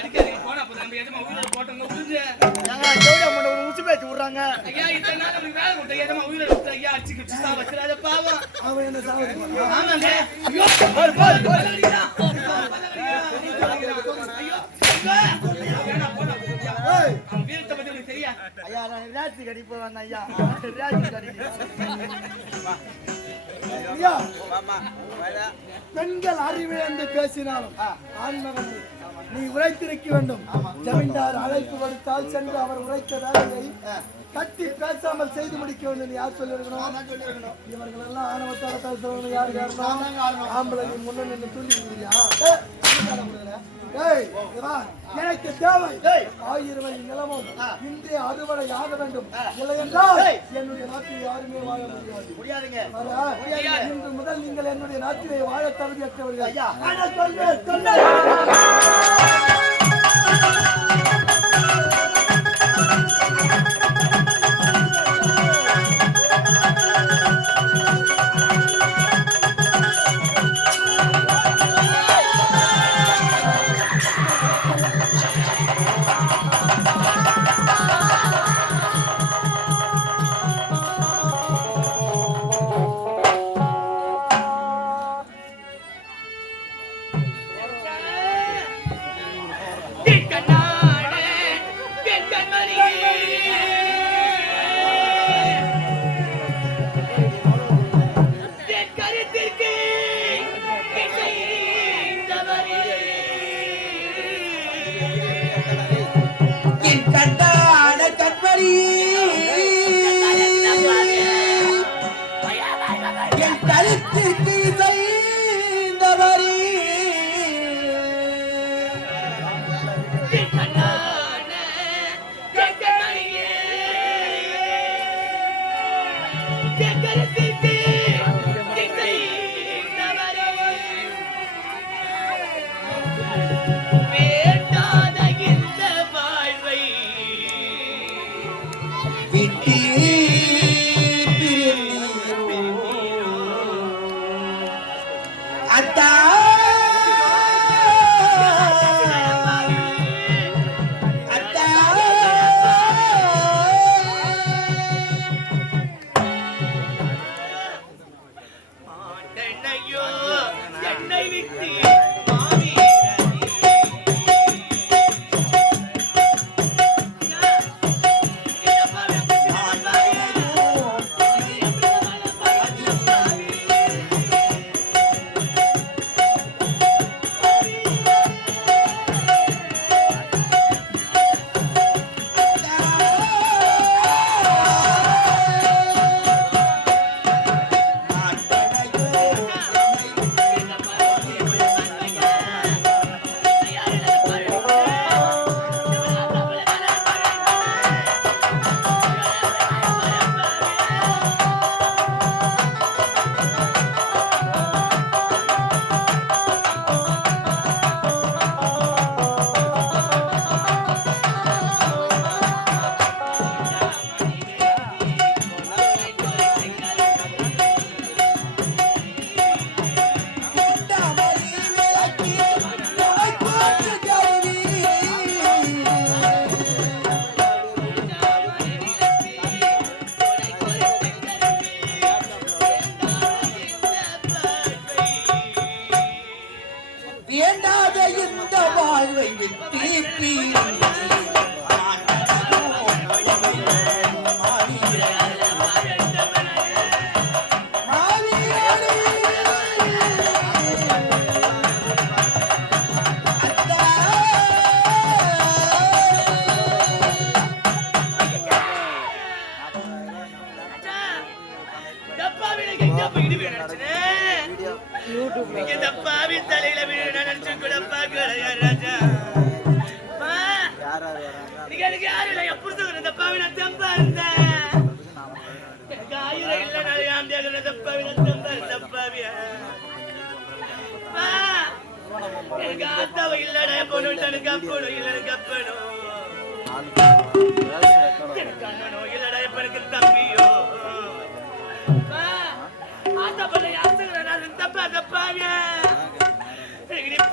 அடிக்காதீங்க போனா அப்ப நம்ம எதமா உயிரை போட்டோங்க உருது ஏங்க ஜோடி அம்மா உச்சி பேச்சு விடுறாங்க ஐயா இத்தனை நாள் எனக்கு வேலை கொடுத்த எதமா உயிரை விட்டு ஐயா அடிச்சு சா வச்சிராத பாவம் அவன் என்ன சாவடி ஆமாங்க ஐயோ போடு போடு போடு ஐயோ ஏய் அவன் வீரத்தை பத்தி உனக்கு தெரியா ஐயா நான் ராஜி கடி போய் வந்தேன் ஐயா ராஜி கடி ஐயா மாமா வாடா பெண்கள் அறிவிழந்து பேசினாலும் ஆண்மகன் நீ உரைத்திருக்க வேண்டும். ஜமீன்தார் அழைப்பு கொடுத்தால் சென்று அவர் உரைத்த வேலையை கட்டி பேசாமல் செய்து முடிக்க வேண்டும். யார் சொல்லிருக்கணும்? இவர்கள் எல்லாம் ஆணவத்தோட பேசுறவங்க யாரு காரணம்? ஆம்பளை நீ முன்ன நின்று தூண்டி விடுறியா? எனக்கு தேவை 1000 வயது நிலமும் இன்றே அறுவடை ஆக வேண்டும். இல்லை என்றால் என்னுடைய நாட்டில் யாருமே வாழ முடியாதுங்க. இன்று முதல் நீங்கள் என்னுடைய நாட்டிலே வாழ தகுதியற்றவர்கள்.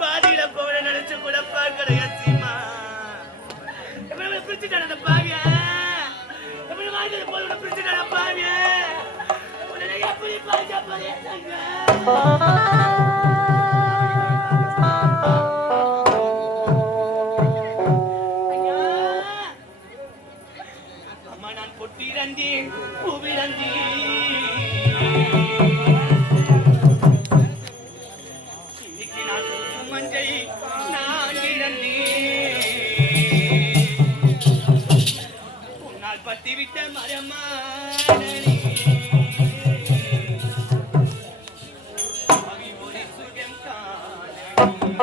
பாதியில போன நினைச்சு கூட பார்க்கலையா சீமா பிரிச்சுட்டான பாவிய எப்படி வாங்கி போய் பிரிச்சுட்டான பாவிய உடனே எப்படி பாஜா பாருங்க பொட்டிரந்தேன் பூவிரந்தேன் இன்னைக்கு நான் மஞ்சை நான் இழந்தேன் உன்னால் பத்திவிட்ட மரமானே அவி ஒரு சுகம் காண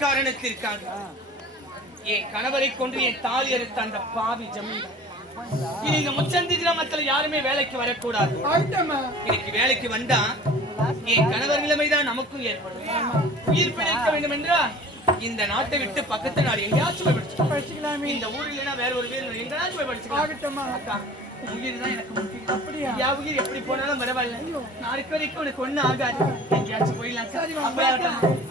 காரணத்திற்காக என் கணவரை கொண்டு என் தாலி எடுத்த அந்த பாவி ஜமீன்தார் இனி இந்த முச்சந்தி கிராமத்துல யாருமே வேலைக்கு வரக்கூடாது. இன்னைக்கு வேலைக்கு வந்தா என் கணவர் நிலைமைதான் நமக்கும் ஏற்படும். உயிர் பிழைக்க வேண்டும் என்றால் இந்த நாட்டை விட்டு பக்கத்து நாடு எங்கேயாச்சும் போய் படிச்சுக்கலாம். இந்த ஊரில் இல்லைன்னா வேற ஒரு வீடு எங்கேயாச்சும் போய் படிச்சுக்கலாம். அக்கா உயிர் தான் எனக்கு முக்கியம். அப்படியா? உயிர் எப்படி போனாலும் பரவாயில்ல. நாளைக்கு வரைக்கும் உனக்கு ஒண்ணு ஆகாது. எங்கேயாச்சும் போயிடலாம்.